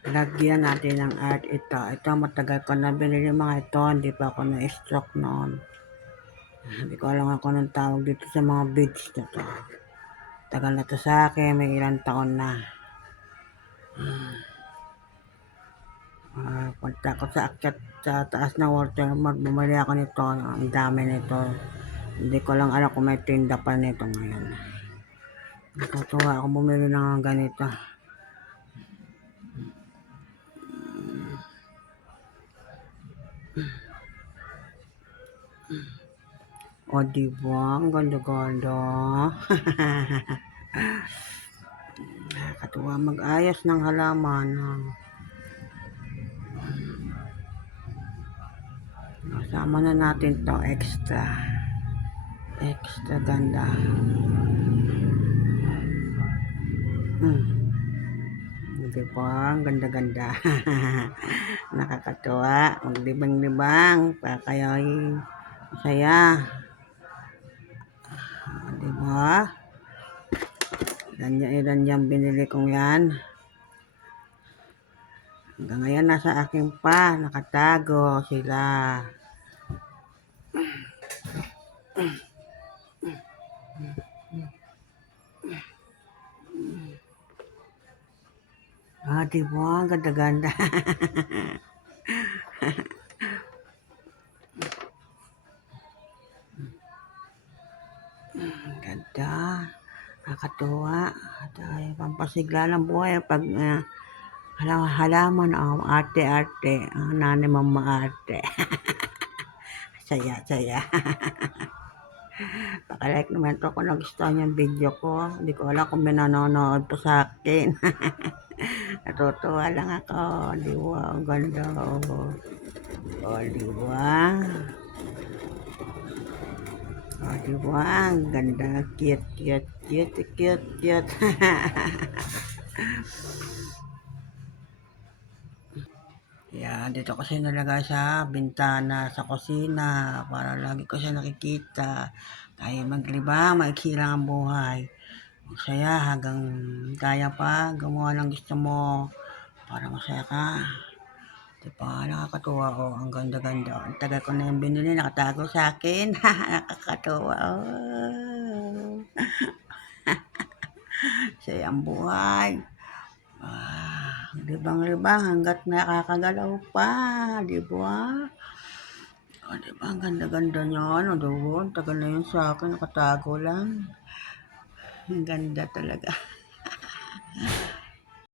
Lagyan natin ng art ito. Ito matagal ko na binili mga ito. Hindi pa ako na-stroke noon. Hindi ko alam ako ng tawag dito sa mga beads na to. Tagal na to sa akin. May ilang taon na. Punta ako sa akyat sa taas na watermark. Bumili ako nito. Ang dami nito. Hindi ko lang alam kung may tinda pa nito ngayon. Natutuwa ako bumili ng ganito. O diba? Ang ganda-ganda. Nakakatuwa mag-ayos ng halaman. Kasama na natin to extra ganda. Diba? Ang ganda-ganda. Nakakatuwa. Maglibang-libang para kayo ay masaya. Diba? Ilan yan binili kong yan. Hanggang ngayon nasa akin pa. Nakatago sila. Diba? Ang ganda-ganda. Ganda. Nakakatuwa. Pampasigla ng buhay pag halaman, arte-arte. Ang nanay mong maarte. Saya. Paka-like naman to kung nagustuhan yung video ko. Hindi ko alam kung may nanonood po sa akin. Natutuwa lang ako. Diba? Ang ganda. Diba? Diba? Ang ganda. Cute. Yan, dito kasi nalagay sa bintana, sa kusina, para lagi ko siya nakikita. Tayo maglibang, maiksi lang ang buhay. Masaya hanggang kaya pa, gumawa ng gusto mo para masaya ka. Diba, nakakatuwa ang ganda-ganda. Ang tagal ko na yung binili, nakatago sa akin. Nakakatuwa Saya ang buhay. Libang-libang hanggat nakakagalaw pa, di ba? Di ba? Ang ganda-ganda niya. Doon, tagal na yun sa akin, nakatago lang. Ang ganda talaga.